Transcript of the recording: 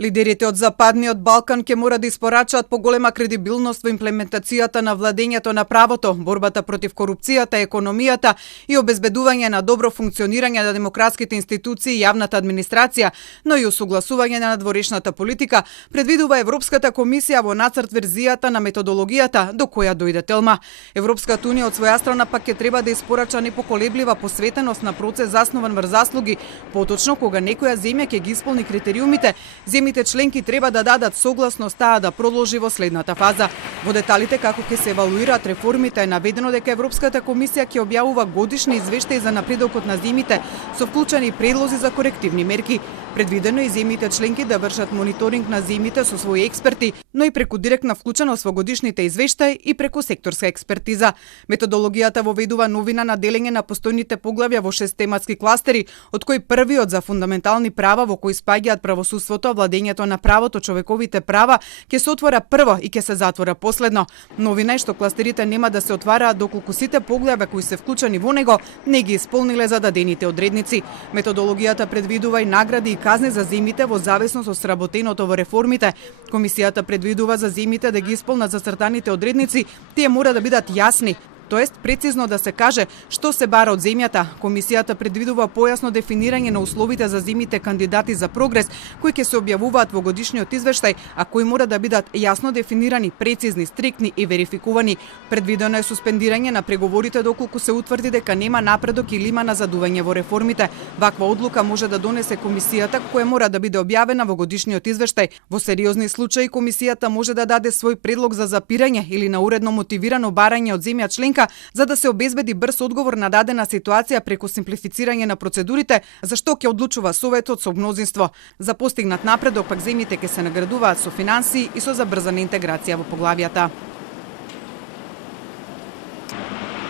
Лидерите од Западниот Балкан ќе мора да испорачаат поголема кредибилност во имплементацијата на владењето на правото, борбата против корупцијата, економијата и обезбедување на добро функционирање на демократските институции и јавната администрација, но и усогласување на надворешната политика, предвидува Европската комисија во нацрт верзијата на методологијата до која дојде Телма. Европската унија од своја страна пак ќе треба да испорача непоколеблива посветеност на процес заснуван врз заслуги, поточно кога некоја земја ќе ги исполни критериумите, земјите членки треба да дадат согласност таа да продолжи во следната фаза. Во деталите како ќе се евалуираат реформите е наведено дека Европската комисија ќе објавува годишни извештаи за напредокот на земјите со вклучени предлози за корективни мерки. Предвидено е и земјите членки да вршат мониторинг на земјите со своји експерти, но и преку директна вклученост во годишните извештаи и преку секторска експертиза. Методологијата воведува новина на делење на постојните поглавја во 6 тематски кластери, од кои првиот за фундаментални права во кои спаѓаат правосудството, владењето на правото, човековите права, ќе се отвора прво и ќе се затвора последно. Новина е што кластерите нема да се отвараат доколку сите поглавја кои се вклучени во него не ги исполниле зададените одредници. Методологијата предвидува и награди и казни за земјите во зависност од сработеното во реформите. Комисијата предвидува за земјите да ги исполнат зацртаните одредници, тие мора да бидат јасни, тоест прецизно да се каже што се бара од земјата. Комисијата предвидува појасно дефинирање на условите за земјите кандидати за прогрес, кои ќе се објавуваат во годишниот извештај, а кои мора да бидат јасно дефинирани, прецизни, стриктни и верификувани. Предвидено е суспендирање на преговорите доколку се утврди дека нема напредок или има назадување во реформите. Ваква одлука може да донесе комисијата, која мора да биде објавена во годишниот извештај. Во сериозни случаи комисијата може да даде свој предлог за запирање или на уредно мотивирано барање од земја членка, за да се обезбеди брз одговор на дадена ситуација преку симплифицирање на процедурите, за што ќе одлучува Советот со мнозинство. За постигнат напредок пак земјите ќе се наградуваат со финансии и со забрзана интеграција во поглавјата.